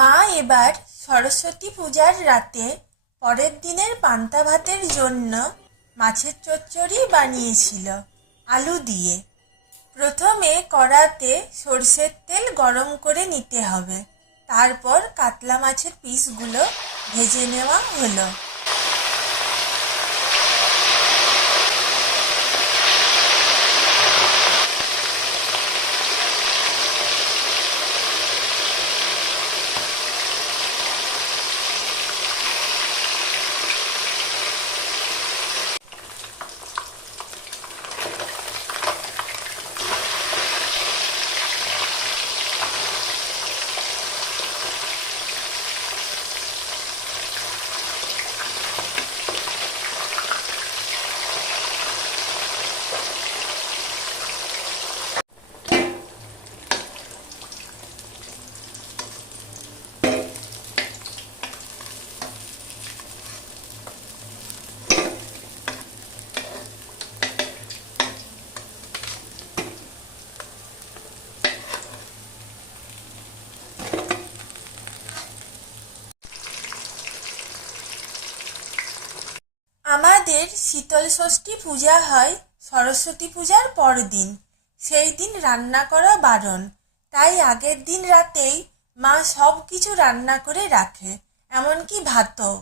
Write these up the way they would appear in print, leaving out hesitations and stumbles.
মা এবার সরস্বতী পূজার রাতে পরের দিনের পান্তা ভাতের জন্য মাছের চচ্চড়ি বানিয়েছিল আলু দিয়ে। প্রথমে কড়াতে সরষের তেল গরম করে নিতে হবে, তারপর কাতলা মাছের পিসগুলো ভেজে নেওয়া হলো। আমাদের শীতল ষষ্ঠী পূজা হয় সরস্বতী পূজার পরদিন। সেই দিন রান্না করা বারণ, তাই আগের দিন রাতেই মা সব কিছু রান্না করে রাখে, এমনকি ভাতও।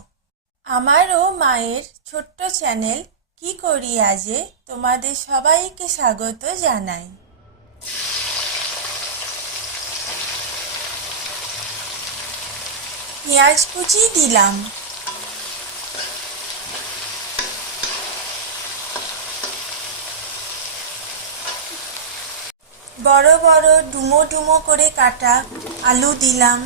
আমার ও মায়ের ছোট্ট চ্যানেল কি করি আজে তোমাদের সবাইকে স্বাগত জানাই। পেঁয়াজ কুচি দিলাম, বড় বড় ডুমো ডুমো করে কাটা আলু দিলাম,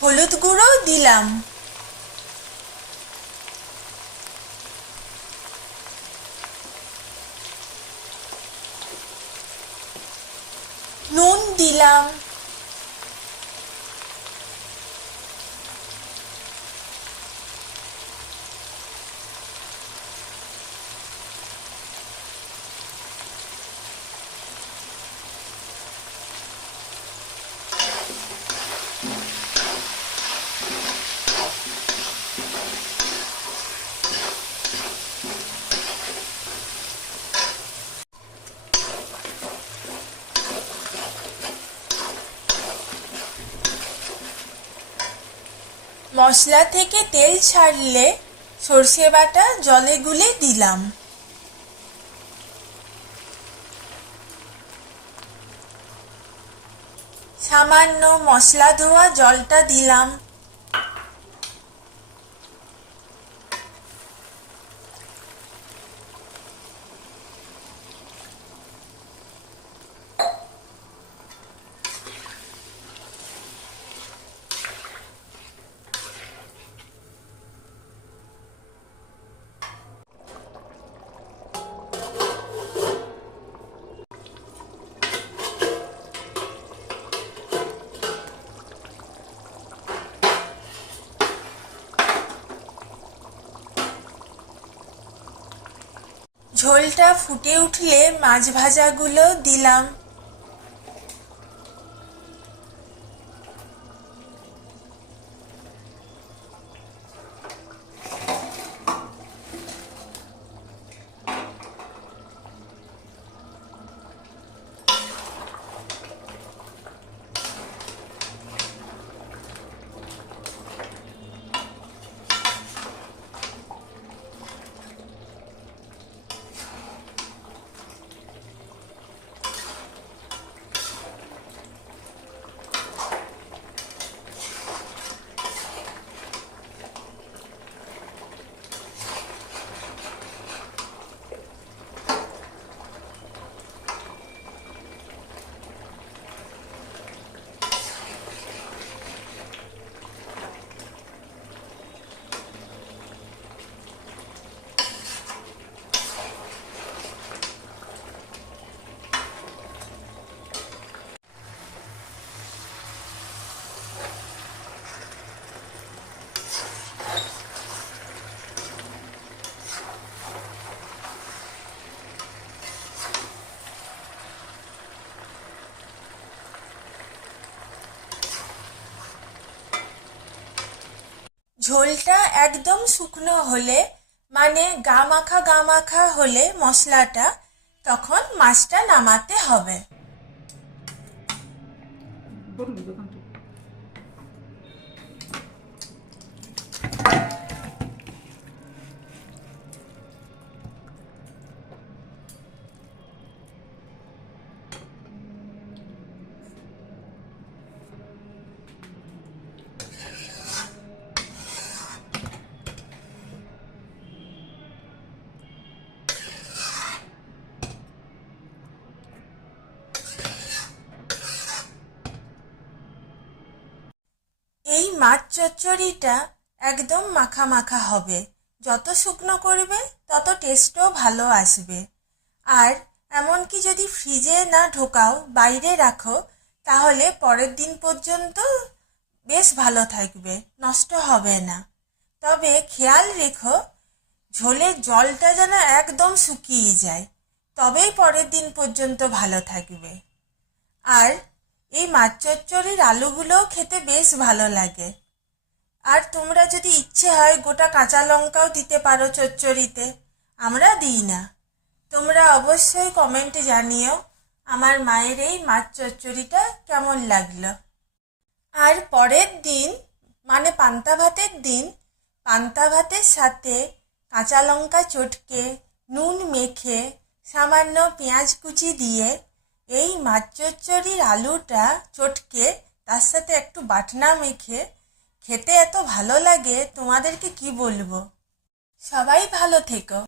হলুদ গুঁড়ো দিলাম, নুন দিলাম, মশলা থেকে তেল ছাড়লে সর্ষে বাটা জলে গুলে দিলাম, সামান্য মশলা ধোয়া জলটা দিলাম, ঝোলটা ফুটে উঠলে মাছ ভাজাগুলো দিলাম, ঝোলটা একদম শুকনো হলে মানে গা মাখা হলে মশলাটা, তখন মাছটা নামাতে হবে। এই মাছ চচ্চড়িটা একদম মাখা মাখা হবে। যত শুকনো করবে তত টেস্টও ভালো আসবে। আর এমনকি যদি ফ্রিজে না ঢোকাও, বাইরে রাখো, তাহলে পরের দিন পর্যন্ত বেশ ভালো থাকবে, নষ্ট হবে না। তবে খেয়াল রেখো ঝোলের জলটা যেন একদম শুকিয়ে যায়, তবেই পরের দিন পর্যন্ত ভালো থাকবে। আর এই মাছ চচ্চড়ির আলুগুলোও খেতে বেশ ভালো লাগে। আর তোমরা যদি ইচ্ছে হয় গোটা কাঁচা লঙ্কাও দিতে পারো চচ্চড়িতে, আমরা দিই না। তোমরা অবশ্যই কমেন্টে জানিও আমার মায়ের এই মাছ চচ্চড়িটা কেমন লাগলো। আর পরের দিন মানে পান্তা ভাতের দিন, পান্তা ভাতের সাথে কাঁচা লঙ্কা চটকে, নুন মেখে, সামান্য পেঁয়াজ কুচি দিয়ে এই মাছ চচ্চড়ির আলুটা চটকে তার সাথে একটু বাটনা মেখে খেতে এত ভালো লাগে, তোমাদেরকে কি বলবো। সবাই ভালো থেকো।